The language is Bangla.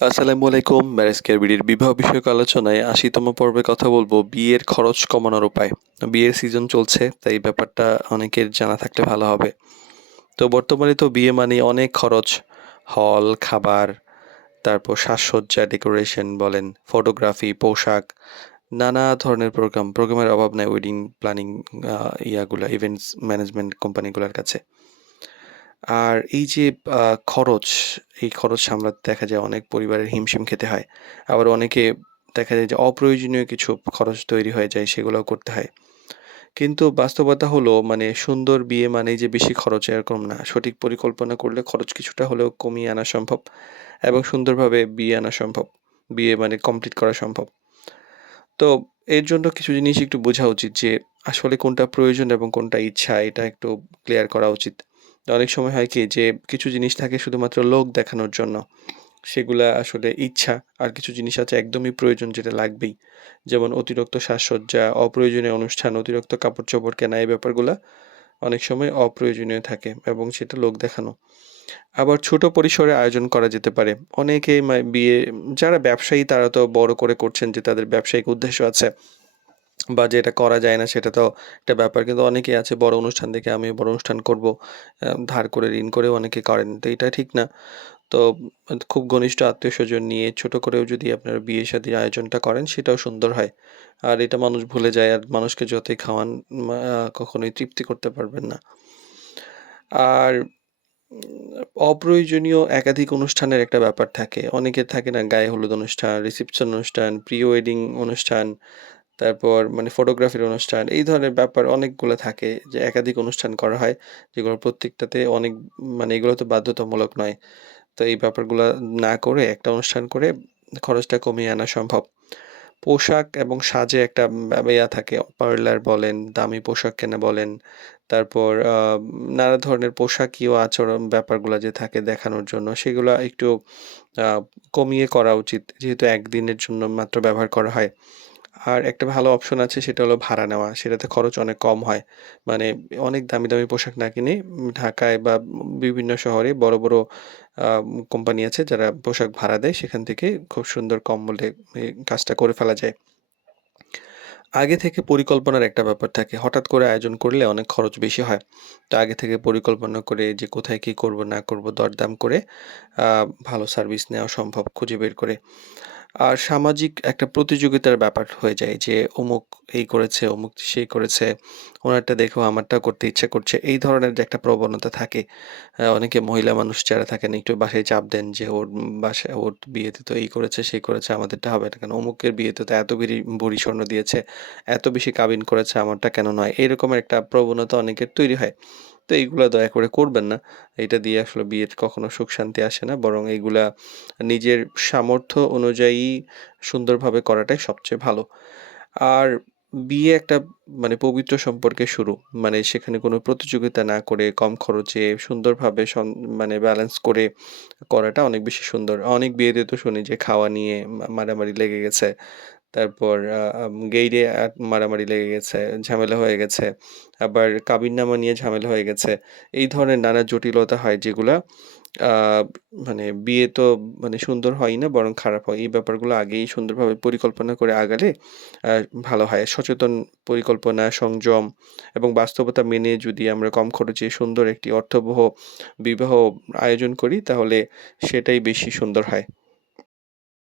আসসালামু আলাইকুম। ম্যারেজ কেয়ার বিডির বিবাহ বিষয়ক আলোচনায় ৮০তম পর্বে কথা বলবো বিয়ের খরচ কমানোর উপায়। বিয়ের সিজন চলছে, তাই ব্যাপারটা অনেকের জানা থাকলে ভালো হবে। তো বর্তমানে তো বিয়ে মানে অনেক খরচ। হল, খাবার, তারপর সাজসজ্জা, ডেকোরেশন বলেন, ফটোগ্রাফি, পোশাক, নানা ধরনের প্রোগ্রামের অভাব নাই ওয়েডিং প্ল্যানিং ইভেন্টস ম্যানেজমেন্ট কোম্পানিগুলোর কাছে। আর এই যে খরচ, এই খরচ সামলাতে দেখা যায় অনেক পরিবারের হিমশিম খেতে হয়। আবার অনেকে দেখা যায় যে অপ্রয়োজনীয় কিছু খরচ তৈরি হয়ে যায়, সেগুলোও করতে হয়। কিন্তু বাস্তবতা হলো মানে সুন্দর বিয়ে মানেই যে বেশি খরচ এরকম না। সঠিক পরিকল্পনা করলে খরচ কিছুটা হলেও কমিয়ে আনা সম্ভব এবং সুন্দরভাবে বিয়ে আনা সম্ভব। বিয়ে মানে কমপ্লিট করা সম্ভব। তো এর জন্য কিছু জিনিস একটু বোঝা উচিত যে আসলে কোনটা প্রয়োজন এবং কোনটা ইচ্ছা, এটা একটু ক্লিয়ার করা উচিত। অনেক সময় হয় কি যে কিছু জিনিস থাকে শুধুমাত্র লোক দেখানোর জন্য। সেগুলা আসলে ইচ্ছা। আর কিছু জিনিস আছে একদমই প্রয়োজন, যেটা লাগবেই। যেমন অতিরিক্ত সাজসজ্জা, অপ্রয়োজনীয় অনুষ্ঠান, অতিরিক্ত কাপড়-চোপড় কেনা, এই ব্যাপারগুলা অনেক সময় অপ্রয়োজনীয় থাকে এবং সেটা লোক দেখানো। আবার ছোট পরিসরে আয়োজন করা যেতে পারে। অনেকেই বিয়ে, যারা ব্যবসায়ী তারা তো বড় করে করছেন, যে তাদের ব্যবসায়িক উদ্দেশ্য আছে বা যেটা করা যায় না সেটা তো একটা ব্যাপার। কিন্তু অনেকেই আছে বড় অনুষ্ঠান দেখে আমি বড় অনুষ্ঠান করব। ধার করে ঋণ করেও অনেকে করেন। তো এটা ঠিক না। তো খুব ঘনিষ্ঠ আত্মীয়স্বজন নিয়ে ছোট করেও যদি আপনারা বিয়ে-শাদির আয়োজনটা করেন, সেটাও সুন্দর হয়। আর এটা মানুষ ভুলে যায়, আর মানুষকে যতই খাওয়ান কখনোই তৃপ্তি করতে পারবেন না। আর অপ্রয়োজনীয় একাধিক অনুষ্ঠানের একটা ব্যাপার থাকে। অনেকের থাকে না, গায়ে হলুদ অনুষ্ঠান, রিসেপশন অনুষ্ঠান, প্রি ওয়েডিং অনুষ্ঠান, তারপর মানে ফটোগ্রাফির অনুষ্ঠান, এই ধরনের ব্যাপার অনেকগুলো থাকে যে একাধিক অনুষ্ঠান করা হয়। যেগুলো প্রত্যেকটাতে অনেক মানে এগুলো তো বাধ্যতামূলক নয়। তো এই ব্যাপারগুলা না করে একটা অনুষ্ঠান করে খরচটা কমিয়ে আনা সম্ভব। পোশাক এবং সাজে একটা ইয়া থাকে। পার্লার বলেন, দামি পোশাক কেনা বলেন, তারপর নানা ধরনের পোশাকীয় আচরণ ব্যাপারগুলা যে থাকে দেখানোর জন্য, সেগুলা একটু আ কমিয়ে করা উচিত। যেহেতু একদিনের জন্য মাত্র ব্যবহার করা হয়। আর একটা ভালো অপশন আছে, সেটা হলো ভাড়া নেওয়া। সেটাতে খরচ অনেক কম হয়। মানে অনেক দামি, দামি পোশাক না কিনে ঢাকায় বা বিভিন্ন শহরে বড়, বড় কোম্পানি আছে যারা পোশাক ভাড়া দেয়। সেখান থেকে খুব সুন্দর কম মূল্যে কাজটা করে ফেলা যায়। আগে থেকে পরিকল্পনার একটা ব্যাপার থাকে। হঠাৎ করে আয়োজন করলে অনেক খরচ বেশি হয়। তো আগে থেকে পরিকল্পনা করে যে কোথায় কি করব না করব দরদাম করে আ ভালো সার্ভিস নেওয়া সম্ভব খুঁজে বের করে। আর সামাজিক একটা প্রতিযোগিতার ব্যাপার হয়ে যায় যে অমুক এই করেছে, অমুক সেই করেছে, ওনারটা দেখেও আমারটাও করতে ইচ্ছা করছে। এই ধরনের যে একটা প্রবণতা থাকে। অনেকে মহিলা মানুষ যারা থাকেন একটু বাসায় চাপ দেন যে ওর বাসায় ওর বিয়েতে তো এই করেছে, সেই করেছে, আমাদেরটা হবে না কেন? অমুকের বিয়েতে তো এত ভরি স্বর্ণ দিয়েছে, এত বেশি কাবিন করেছে, আমারটা কেন নয়? এরকমের একটা প্রবণতা অনেকের তৈরি হয়। তো এইগুলা দয়া করে করবেন না। এটা দিয়ে আসলে বিয়ের কখনো সুখ শান্তি আসে না। বরং এইগুলা নিজের সামর্থ্য অনুযায়ী সুন্দরভাবে করাটাই সবচেয়ে ভালো। আর বিয়ে একটা মানে পবিত্র সম্পর্কের শুরু। মানে সেখানে কোনো প্রতিযোগিতা না করে কম খরচে সুন্দরভাবে মানে ব্যালেন্স করে করাটা অনেক বেশি সুন্দর। অনেক বিয়েতে তো শুনি যে খাওয়া নিয়ে মারামারি লেগে গেছে। তারপর গেইটে মারামারি লেগে গেছে, ঝামেলা হয়ে গেছে। আবার কাবিননামা নিয়ে ঝামেলা হয়ে গেছে। এই ধরনের নানা জটিলতা হয়, যেগুলা আ মানে বিয়ে তো মানে সুন্দর হয়ই না, বরং খারাপ হয়। এই ব্যাপারগুলো আগেই সুন্দরভাবে পরিকল্পনা করে আগালে আ ভালো হয়। সচেতন পরিকল্পনা, সংযম এবং বাস্তবতা মেনে যদি আমরা কম খরচে সুন্দর একটি অর্থবহ বিবাহ আয়োজন করি, তাহলে সেটাই বেশি সুন্দর হয়।